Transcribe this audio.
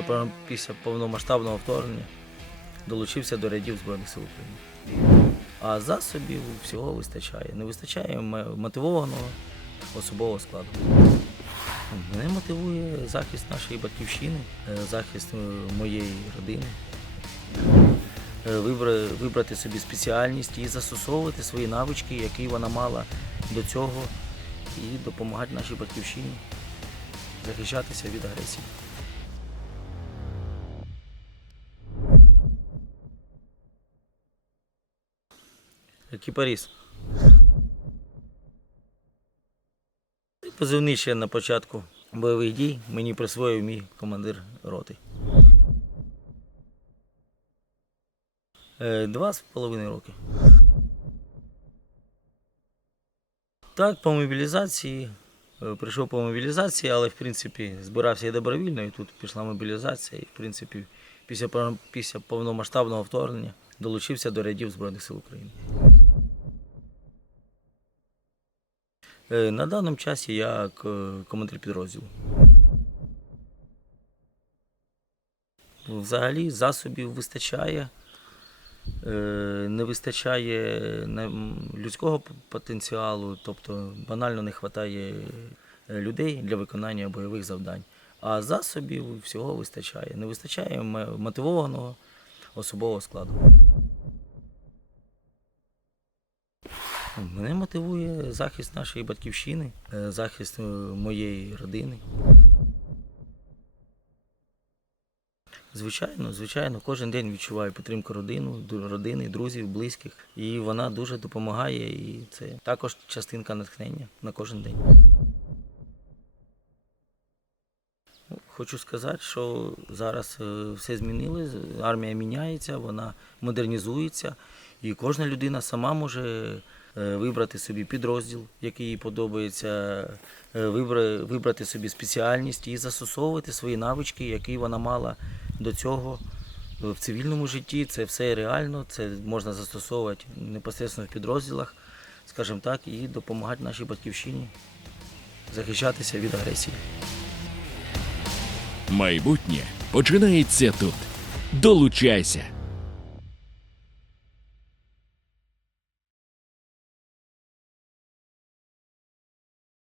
після, після повномасштабного вторгнення долучився до рядів Збройних сил України. А засобів всього вистачає. Не вистачає мотивованого особового складу. Мене мотивує захист нашої батьківщини, е, захист е, моєї родини. Е, Вибрати собі спеціальність і застосовувати свої навички, які вона мала до цього, і допомагати нашій батьківщині захищатися від агресії. Кіпаріс. Позивний ще на початку бойових дій мені присвоїв мій командир роти. Е, Два з половиною роки. Так, по мобілізації. е, Прийшов по мобілізації, але в принципі збирався і добровільно, і тут пішла мобілізація, і в принципі після, після повномасштабного вторгнення долучився до рядів Збройних сил України. На даному часі я командир підрозділу. Взагалі засобів вистачає. Е, Не вистачає людського потенціалу, тобто банально не вистачає е, людей для виконання бойових завдань. А засобів всього вистачає. Не вистачає мотивованого особового складу. Мене мотивує захист нашої батьківщини, е, захист е, моєї родини. Звичайно, звичайно, кожен день відчуваю підтримку родину, родини, друзів, близьких. І вона дуже допомагає. І це також частинка натхнення на кожен день. Ну, Хочу сказати, що зараз е, все змінилось, армія міняється, вона модернізується, і кожна людина сама може е, вибрати собі підрозділ, який їй подобається, е, вибрати собі спеціальність і застосовувати свої навички, які вона мала до цього в цивільному житті. Це все реально, це можна застосовувати непосередньо в підрозділах, скажімо так, і допомагати нашій батьківщині захищатися від агресії. Майбутнє починається тут. Долучайся!